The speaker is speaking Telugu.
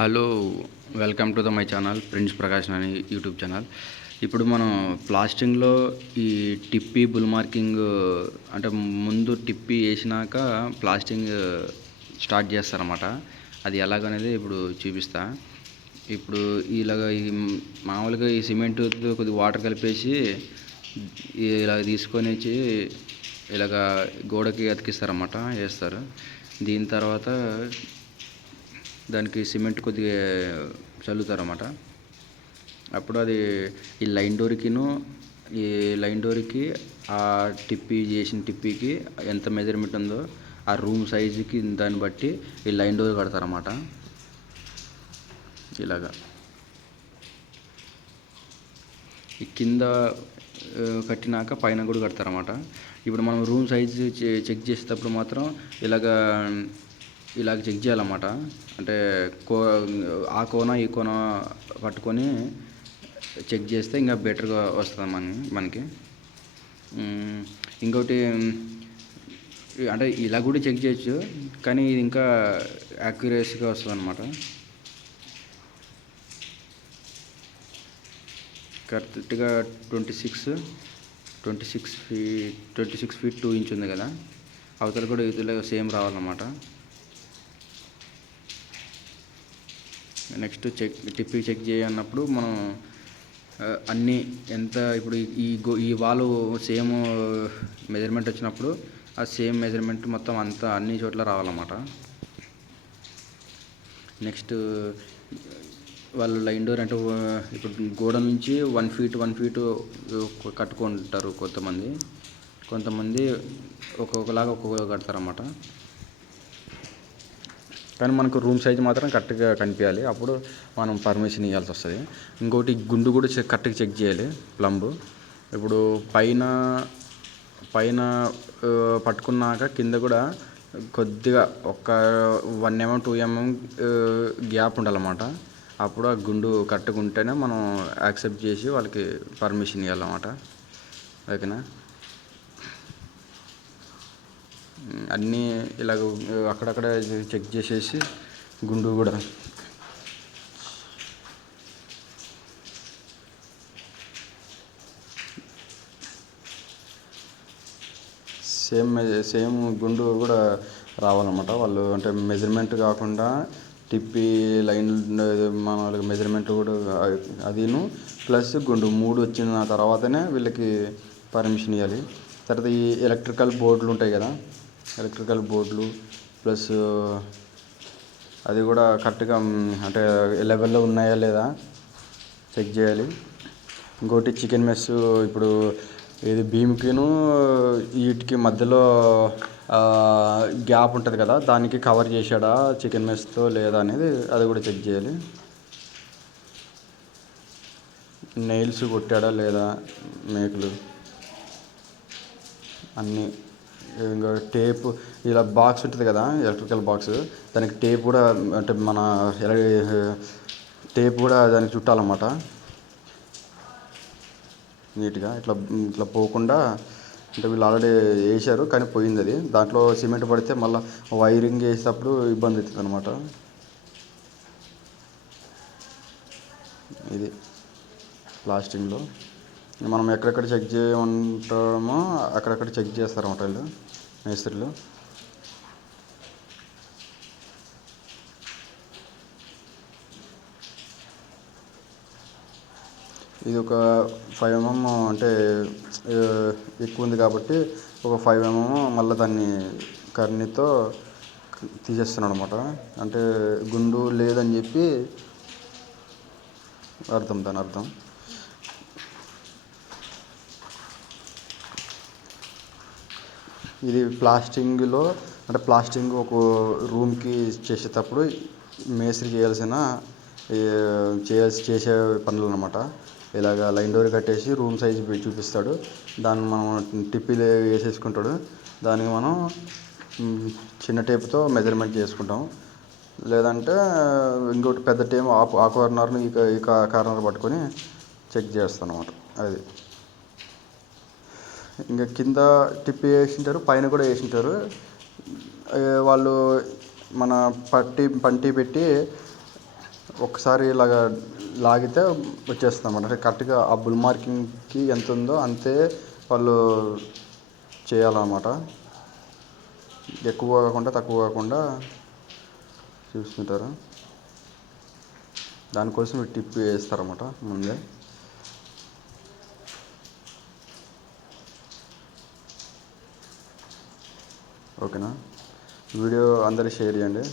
Hello, welcome to my channel prince Prakash అని యూట్యూబ్ ఛానల్. ఇప్పుడు మనం ప్లాస్టింగ్లో ఈ టిప్పి బుల్ మార్కింగ్ అంటే ముందు టిప్పి వేసినాక ప్లాస్టింగ్ స్టార్ట్ చేస్తారన్నమాట. అది ఎలాగనేది ఇప్పుడు చూపిస్తా. ఇప్పుడు ఇలాగ మామూలుగా ఈ సిమెంట్ కొద్దిగా వాటర్ కలిపేసి ఇలా తీసుకొని వచ్చి ఇలాగ గోడకి అతికిస్తారన్నమాట, వేస్తారు. దీని తర్వాత దానికి సిమెంట్ కొద్దిగా చల్లుతారన్నమాట. అప్పుడు అది ఈ లైన్ డోర్కి ఆ చేసిన టిప్పీకి ఎంత మెజర్మెంట్ ఉందో ఆ రూమ్ సైజుకి దాన్ని బట్టి ఈ లైన్ డోర్ కడతారన్నమాట. ఇలాగా ఈ కింద కట్టినాక పైన కూడా కడతారన్నమాట. ఇప్పుడు మనం రూమ్ సైజు చెక్ చేసేటప్పుడు మాత్రం ఇలాగ చెక్ చేయాలన్నమాట. అంటే ఆ కోన ఈ కోన పట్టుకొని చెక్ చేస్తే ఇంకా బెటర్గా వస్తుంది మనకి. ఇంకోటి అంటే ఇలా కూడా చెక్ చేయొచ్చు, కానీ ఇది ఇంకా యాక్యురసీగా వస్తుంది అన్నమాట. కరెక్ట్గా 26 ఫీట్ 2 ఇంచ్ ఉంది కదా, అవతల కూడా ఇదిలో సేమ్ రావాలన్నమాట. నెక్స్ట్ టిప్పి చెక్ చేయన్నప్పుడు మనం అన్నీ ఎంత ఇప్పుడు ఈ వాలు సేమ్ మెజర్మెంట్ వచ్చినప్పుడు ఆ సేమ్ మెజర్మెంట్ మొత్తం అంతా అన్ని చోట్ల రావాలన్నమాట. నెక్స్ట్ వాళ్ళు లైన్ డోర్ అంటే ఇప్పుడు గోడ నుంచి 1 ఫీట్ కట్టుకుంటారు కొంతమంది ఒక్కొక్కలాగా కడతారన్నమాట. కానీ మనకు రూమ్ సైజ్ మాత్రం కరెక్ట్గా కనిపించాలి, అప్పుడు మనం పర్మిషన్ ఇవ్వాల్సి వస్తుంది. ఇంకోటి గుండు కూడా కరెక్ట్గా చెక్ చేయాలి, ప్లంబ్. ఇప్పుడు పైన పట్టుకున్నాక కింద కూడా కొద్దిగా ఒక 1 mm 2 mm గ్యాప్ ఉండాలన్నమాట. అప్పుడు ఆ గుండు కరెక్ట్గా ఉంటేనే మనం యాక్సెప్ట్ చేసి వాళ్ళకి పర్మిషన్ ఇవ్వాలన్నమాట. ఓకేనా? అన్నీ ఇలాగ అక్కడక్కడ చెక్ చేసేసి గుండు కూడా సేమ్ గుండు కూడా రావాలన్నమాట. వాళ్ళు అంటే మెజర్మెంట్ కాకుండా టిప్పి లైన్ మన వాళ్ళకి మెజర్మెంట్ కూడా అదిను ప్లస్ గుండు 3 వచ్చిన తర్వాతనే వీళ్ళకి పర్మిషన్ ఇవ్వాలి. తర్వాత ఈ ఎలక్ట్రికల్ బోర్డులు ఉంటాయి కదా, ఎలక్ట్రికల్ బోర్డులు ప్లస్ అది కూడా కరెక్ట్గా అంటే లెవెల్లో ఉన్నాయా లేదా చెక్ చేయాలి. ఇంకోటి చికెన్ మెస్, ఇప్పుడు ఇది బీమ్కిను వీటికి మధ్యలో గ్యాప్ ఉంటుంది కదా, దానికి కవర్ చేశాడా చికెన్ మెస్తో లేదా అనేది అది కూడా చెక్ చేయాలి. నెయిల్స్ కొట్టాడా లేదా మేకులు అన్నీ. ఇంకా టేప్ ఇలా బాక్స్ ఉంటుంది కదా, ఎలక్ట్రికల్ బాక్స్, దానికి టేప్ కూడా అంటే మన టేప్ కూడా దానికి చుట్టాలన్నమాట నీట్గా. ఇట్లా పోకుండా, అంటే వీళ్ళు ఆల్రెడీ వేసారు కానీ పోయింది అది. దాంట్లో సిమెంట్ పడితే మళ్ళీ వైరింగ్ వేసేటప్పుడు ఇబ్బంది అవుతుంది అనమాట. ఇది ప్లాస్టింగ్లో మనం ఎక్కడెక్కడ చెక్ చేయమంటామో అక్కడక్కడ చెక్ చేస్తారన్నమాట వీళ్ళు మేస్త్రీలు. ఇది ఒక 5 mm అంటే ఎక్కువ ఉంది కాబట్టి ఒక 5 mm మళ్ళీ దాన్ని కర్నీతో తీసేస్తున్నాడు అనమాట. అంటే గుండు లేదని చెప్పి దాని అర్థం. ఇది ప్లాస్టింగ్లో అంటే ప్లాస్టింగ్ ఒక రూమ్కి చేసేటప్పుడు మేస్త్రి చేసే పనులు అన్నమాట. ఇలాగ లైన్ డోర్ కట్టేసి రూమ్ సైజు చూపిస్తాడు, దాన్ని మనం టిప్పీలు వేసేసుకుంటాడు. దానికి మనం చిన్న టేపుతో మెజర్మెంట్ చేసుకుంటాం, లేదంటే ఇంకోటి పెద్ద టేప్ ఆ కార్నర్ని ఈ కార్నర్ పట్టుకొని చెక్ చేస్తాం అన్నమాట. అది ఇంకా కింద టిప్పి వేసింటారు, పైన కూడా వేసింటారు. వాళ్ళు మన పంటి పెట్టి ఒకసారి ఇలాగ లాగితే వచ్చేస్తుంది అన్నమాట. అంటే కరెక్ట్గా ఆ బుల్ మార్కింగ్కి ఎంత ఉందో అంతే వాళ్ళు చేయాలన్నమాట. ఎక్కువ కాకుండా తక్కువ కాకుండా చూస్తుంటారు. దానికోసం ఈ టిప్ వేస్తారన్నమాట ముందే. ఓకేనా? వీడియో అందరికి షేర్ చేయండి.